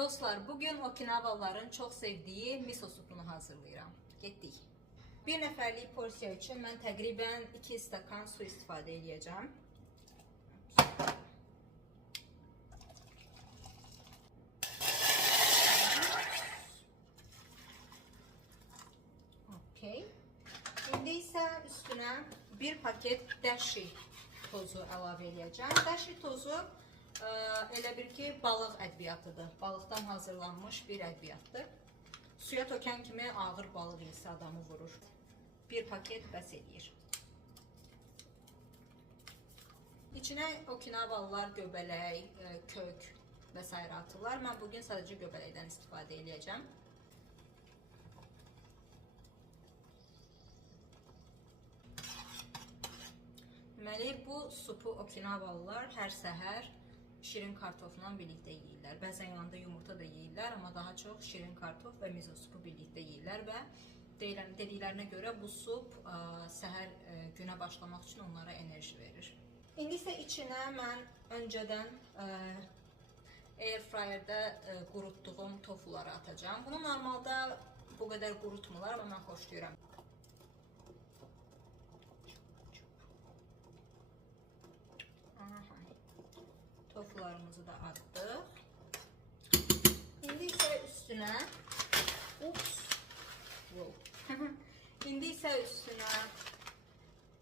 Dostlar, bugün Okinawalıların çox sevdiyi miso supunu hazırlayıram. Getdik. Bir nəfərlik porsiya üçün mən təqribən 2 stakan su istifadə edəcəm. Okay. İndi isə üstünə bir paket dashi tozu əlavə edəcəm. Dashi tozu elə bir ki, balıq ədviyyatıdır. Balıqdan hazırlanmış bir ədviyyatdır. Suya tökən kimi ağır balıq isi adamı vurur. Bir paket bəs edir. İçinə Okinawalılar göbələk, kök və s. atırlar. Mən bugün sadəcə göbələkdən istifadə edəcəm. Deməli, bu supu Okinawalılar hər səhər şirin kartofla birlikdə yeyirlər. Bəzən yanında yumurta da yeyirlər, amma daha çox şirin kartof və miso supu birlikdə yeyirlər və dediklərinə görə bu sup səhər günə başlamaq üçün onlara enerji verir. İndi isə içinə mən öncədən air fryerdə qurutduğum tofuları atacağım. Bunu normalda bu qədər qurutmurlar, amma mən xoşlayıram. Tofularımızı da attık. İndi isə üstünə İndi isə üstünə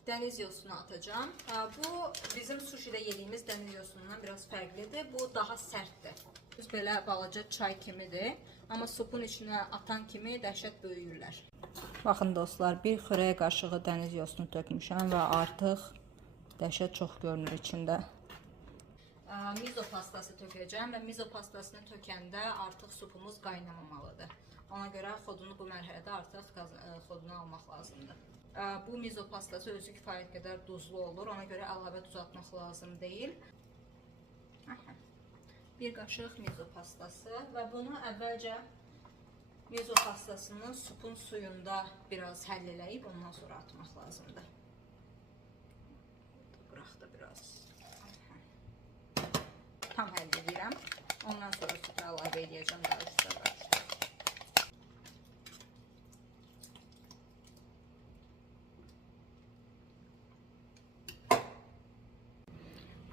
dəniz yosunu atacağım. Bu bizim sushidə yediyimiz dəniz yosunundan biraz fərqlidir. Bu daha sərtdir. Belə balaca çay kimidir. Amma supun içinə atan kimi dəhşət böyüyürlər. Baxın dostlar, bir xörək qaşığı dəniz yosunu tökmüşəm və artıq dəhşət çox görünür içində. Miso pastası tökəcəm və miso pastasını tökəndə artıq supumuz qaynamamalıdır. Ona görə xodunu bu mərhələdə artıq xodunu almaq lazımdır. Bu miso pastası özü kifayət qədər duzlu olur. Ona görə əlavə duz atmaq lazım deyil. Bir qaşıq miso pastası və bunu əvvəlcə miso pastasını supun suyunda biraz həll eləyib ondan sonra atmaq lazımdır. Buraxdı biraz. Tam həll edirəm. Ondan sonra sütü əlavə edəcəm daha üstə.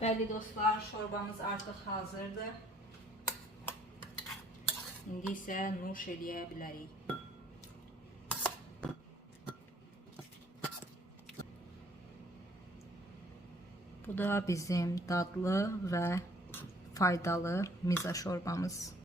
Bəli dostlar, şorbamız artıq hazırdır. İndi isə nuş eləyə bilərik. Bu da bizim dadlı və faydalı miso şorbamız.